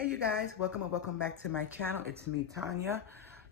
Hey you guys, welcome and welcome back to my channel. It's me, Tanya.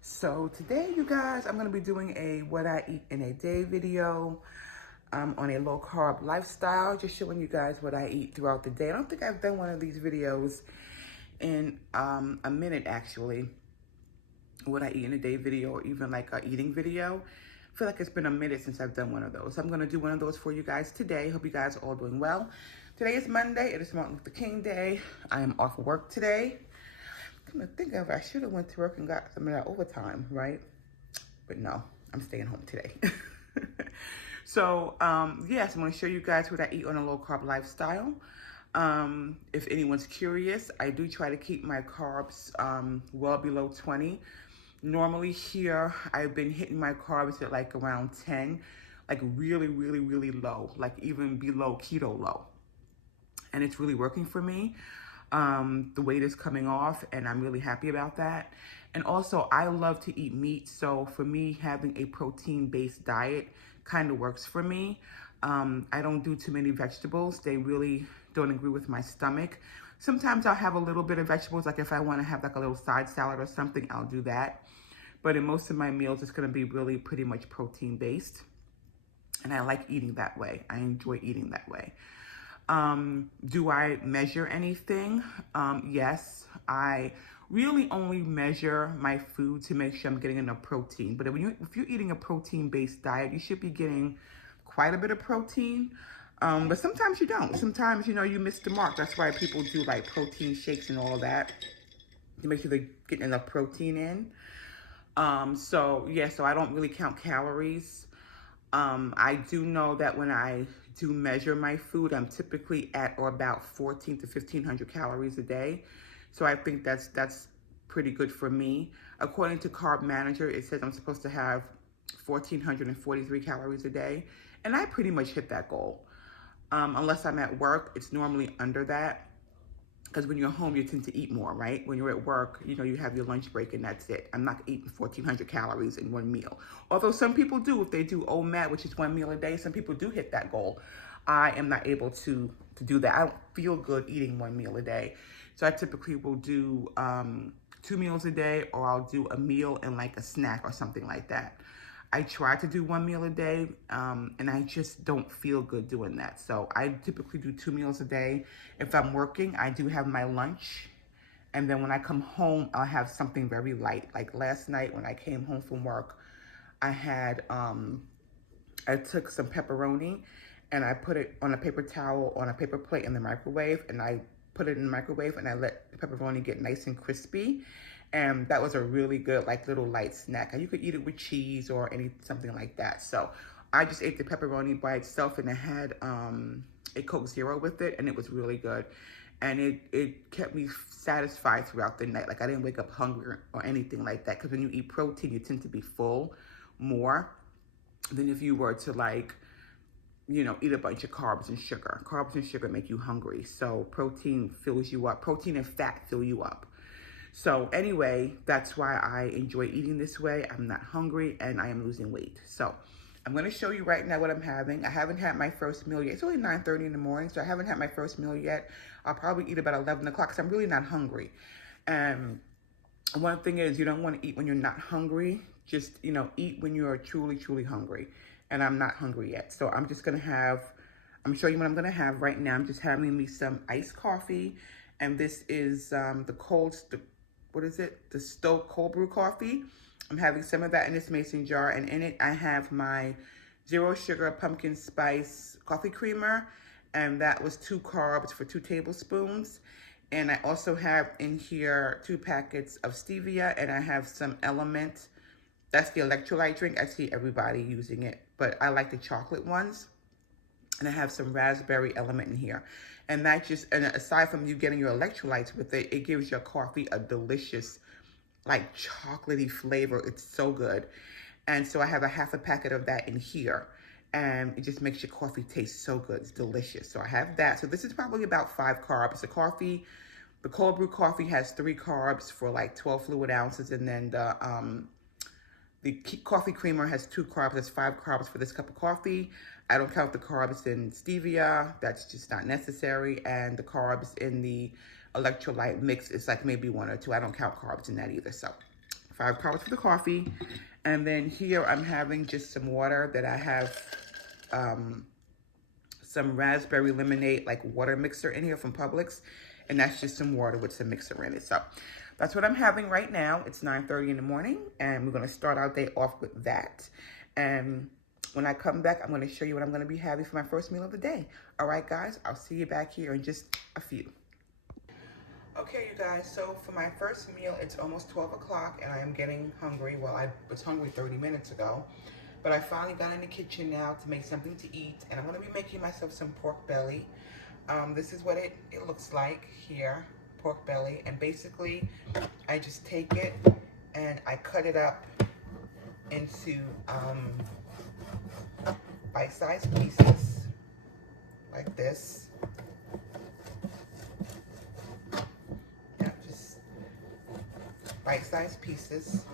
So today you guys, I'm gonna be doing a what I eat in a day video on a low carb lifestyle, just showing you guys what I eat throughout the day. I don't think I've done one of these videos in a minute actually, what I eat in a day video or even like a eating video. I feel like it's been a minute since I've done one of those. So I'm gonna do one of those for you guys today. Hope you guys are all doing well. Today is Monday, it is Martin Luther King Day. I am off work today. Come to think of it, I should have went to work and got some of that overtime, right? But no, I'm staying home today. So, yes, I'm gonna show you guys what I eat on a low carb lifestyle. If anyone's curious, I do try to keep my carbs well below 20. Normally here, I've been hitting my carbs at like around 10, like really, really, really low, like even below keto low. And it's really working for me. The weight is coming off and I'm really happy about that. And also I love to eat meat. So for me, having a protein-based diet kind of works for me. I don't do too many vegetables. They really don't agree with my stomach. Sometimes I'll have a little bit of vegetables. Like if I want to have like a little side salad or something, I'll do that. But in most of my meals, it's going to be really pretty much protein-based. And I like eating that way. I enjoy eating that way. Do I measure anything? Yes, I really only measure my food to make sure I'm getting enough protein. But if you're eating a protein-based diet, you should be getting quite a bit of protein. But sometimes you don't. Sometimes, you know, you miss the mark. That's why people do like protein shakes and all that to make sure they're getting enough protein in. So I don't really count calories. I do know that when I do measure my food, I'm typically at or about 14 to 1500 calories a day. So I think that's pretty good for me. According to Carb Manager, it says I'm supposed to have 1443 calories a day. And I pretty much hit that goal. Unless I'm at work, it's normally under that. Because when you're home, you tend to eat more, right? When you're at work, you know, you have your lunch break and that's it. I'm not eating 1400 calories in one meal. Although some people do, if they do OMAD, which is 1 meal a day, some people do hit that goal. I am not able to do that. I don't feel good eating 1 meal a day. So I typically will do 2 meals a day, or I'll do a meal and like a snack or something like that. I try to do 1 meal a day, and I just don't feel good doing that. So I typically do 2 meals a day. If I'm working, I do have my lunch. And then when I come home, I'll have something very light. Like last night when I came home from work, I had, I took some pepperoni and I put it on a paper towel on a paper plate in the microwave. And I put it in the microwave and I let the pepperoni get nice and crispy. And that was a really good, like, little light snack. And you could eat it with cheese or something like that. So I just ate the pepperoni by itself, and it had a Coke Zero with it, and it was really good. And it kept me satisfied throughout the night. Like, I didn't wake up hungry or anything like that. Because when you eat protein, you tend to be full more than if you were to, like, you know, eat a bunch of carbs and sugar. Carbs and sugar make you hungry. So protein fills you up. Protein and fat fill you up. So anyway, that's why I enjoy eating this way. I'm not hungry and I am losing weight. So I'm going to show you right now what I'm having. I haven't had my first meal yet. It's only 9:30 in the morning, so I haven't had my first meal yet. I'll probably eat about 11 o'clock because I'm really not hungry. And one thing is, you don't want to eat when you're not hungry. Just, you know, eat when you're truly, truly hungry. And I'm not hungry yet. So I'm just going to I'm showing you what I'm going to have right now. I'm just having me some iced coffee. And this is the Stoke cold brew coffee. I'm having some of that in this mason jar, and in it I have my 0 sugar pumpkin spice coffee creamer, and that was 2 carbs for 2 tablespoons. And I also have in here 2 packets of stevia, and I have some Element. That's the electrolyte drink. I see everybody using it, but I like the chocolate ones. And I have some raspberry Element in here. And and aside from you getting your electrolytes with it, it gives your coffee a delicious, like, chocolatey flavor. It's so good. And so I have a half a packet of that in here. And it just makes your coffee taste so good. It's delicious. So I have that. So this is probably about 5 carbs. The cold brew coffee has 3 carbs for like 12 fluid ounces. And then the coffee creamer has 2 carbs. That's 5 carbs for this cup of coffee. I don't count the carbs in stevia. That's just not necessary. And the carbs in the electrolyte mix. It's like maybe 1 or 2. I don't count carbs in that either. So 5 carbs for the coffee. And then here I'm having just some water that I have some raspberry lemonade, like water mixer in here from Publix. And that's just some water with some mixer in it. So that's what I'm having right now. It's 9:30 in the morning, and we're gonna start our day off with that. And when I come back, I'm gonna show you what I'm gonna be having for my first meal of the day. All right, guys, I'll see you back here in just a few. Okay, you guys, so for my first meal, it's almost 12 o'clock, and I am getting hungry. Well, I was hungry 30 minutes ago, but I finally got in the kitchen now to make something to eat, and I'm gonna be making myself some pork belly. This is what it looks like here, pork belly, and basically, I just take it and I cut it up into bite-sized pieces, like this. Bite-sized pieces,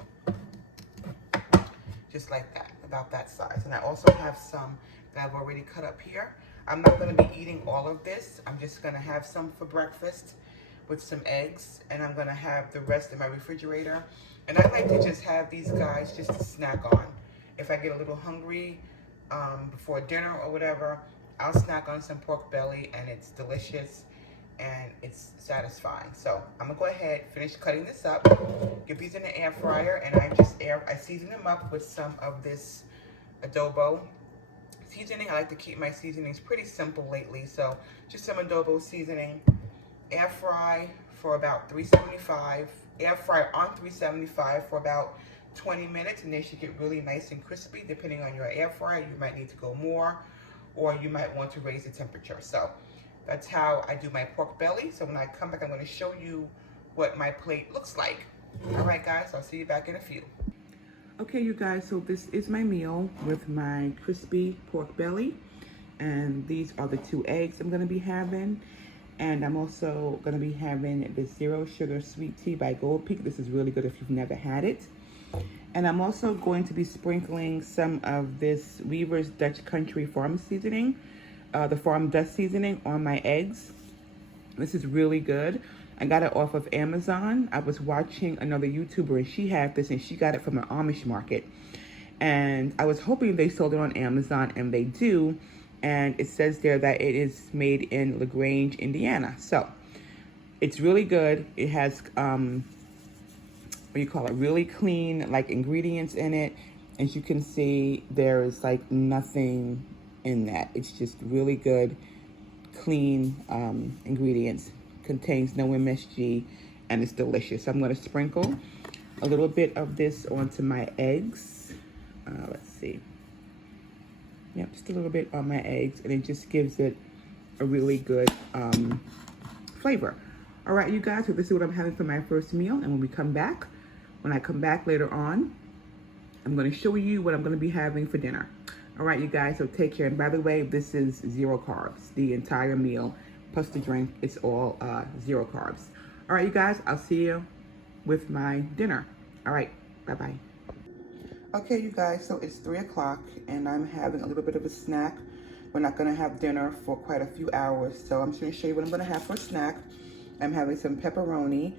just like that, about that size. And I also have some that I've already cut up here. I'm not gonna be eating all of this. I'm just gonna have some for breakfast with some eggs, and I'm gonna have the rest in my refrigerator. And I like to just have these guys just to snack on. If I get a little hungry before dinner or whatever, I'll snack on some pork belly, and it's delicious and it's satisfying. So I'm gonna go ahead, finish cutting this up, get these in the air fryer, and I season them up with some of this adobo seasoning. I like to keep my seasonings pretty simple lately, so just some adobo seasoning. Air fry for about 375. Air fry on 375 for about 20 minutes, and they should get really nice and crispy. Depending on your air fryer, you might need to go more, or you might want to raise the temperature. So that's how I do my pork belly. So when I come back, I'm going to show you what my plate looks like. All right, guys, I'll see you back in a few. Okay, you guys, so this is my meal with my crispy pork belly. And these are the 2 eggs I'm going to be having. And I'm also going to be having the Zero Sugar Sweet Tea by Gold Peak. This is really good if you've never had it. And I'm also going to be sprinkling some of this Weaver's Dutch Country Farm seasoning, the Farm Dust seasoning, on my eggs. This is really good. I got it off of Amazon. I was watching another YouTuber, and she had this, and she got it from an Amish market. And I was hoping they sold it on Amazon, and they do. And it says there that it is made in LaGrange, Indiana. So it's really good. It has, really clean, like, ingredients in it. As you can see, there is like nothing in that. It's just really good, clean ingredients. Contains no MSG, and it's delicious. So I'm going to sprinkle a little bit of this onto my eggs. Let's see. Yep, just a little bit on my eggs, and it just gives it a really good flavor. All right, you guys, so this is what I'm having for my first meal. And when I come back later on, I'm going to show you what I'm going to be having for dinner. All right, you guys, so take care. And by the way, this is 0 carbs, the entire meal, plus the drink. It's all 0 carbs. All right, you guys, I'll see you with my dinner. All right, bye-bye. Okay, you guys, so it's 3 o'clock, and I'm having a little bit of a snack. We're not gonna have dinner for quite a few hours, so I'm just gonna show you what I'm gonna have for a snack. I'm having some pepperoni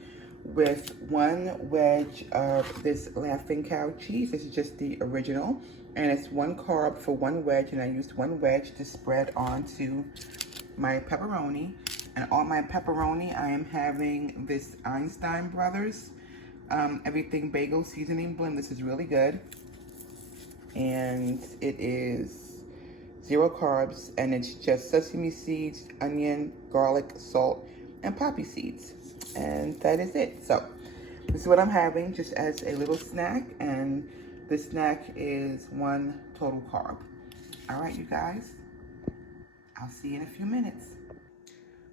with 1 wedge of this Laughing Cow cheese. This is just the original, and it's 1 carb for 1 wedge, and I used 1 wedge to spread onto my pepperoni. And on my pepperoni, I am having this Einstein Brothers Everything Bagel Seasoning Blend. This is really good. And it is 0 carbs, and it's just sesame seeds, onion, garlic, salt, and poppy seeds. And that is it. So this is what I'm having just as a little snack, and this snack is 1 total carb. All right, you guys, I'll see you in a few minutes.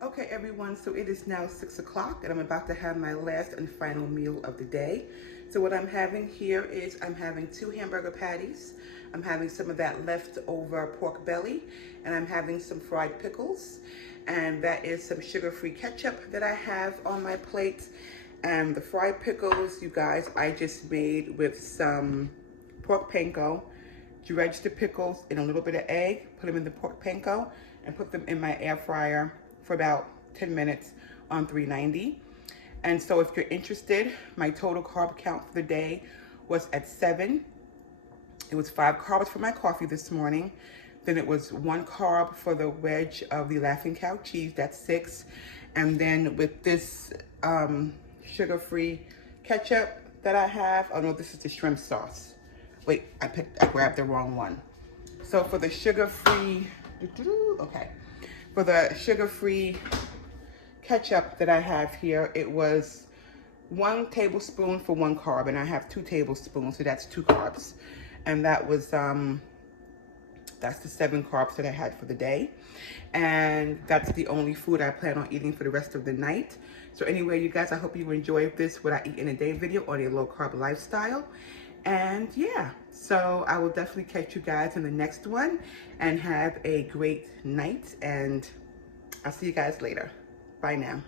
Okay, everyone, so it is now 6 o'clock, and I'm about to have my last and final meal of the day. So what I'm having here is I'm having 2 hamburger patties. I'm having some of that leftover pork belly, and I'm having some fried pickles. And that is some sugar-free ketchup that I have on my plate. And the fried pickles, you guys, I just made with some pork panko, dredged the pickles in a little bit of egg, put them in the pork panko, and put them in my air fryer for about 10 minutes on $3.90. And so if you're interested, my total carb count for the day was at 7. It was 5 carbs for my coffee this morning. Then it was 1 carb for the wedge of the Laughing Cow cheese, that's 6. And then with this sugar-free ketchup that I have, oh no, this is the shrimp sauce. Wait, I grabbed the wrong one. So for the sugar-free, okay. For the sugar-free ketchup that I have here, it was 1 tablespoon for 1 carb, and I have 2 tablespoons, so that's 2 carbs. And that was, that's the 7 carbs that I had for the day. And that's the only food I plan on eating for the rest of the night. So anyway, you guys, I hope you enjoyed this What I Eat in a Day video on a low carb lifestyle. And yeah, so I will definitely catch you guys in the next one, and have a great night, and I'll see you guys later. Bye now.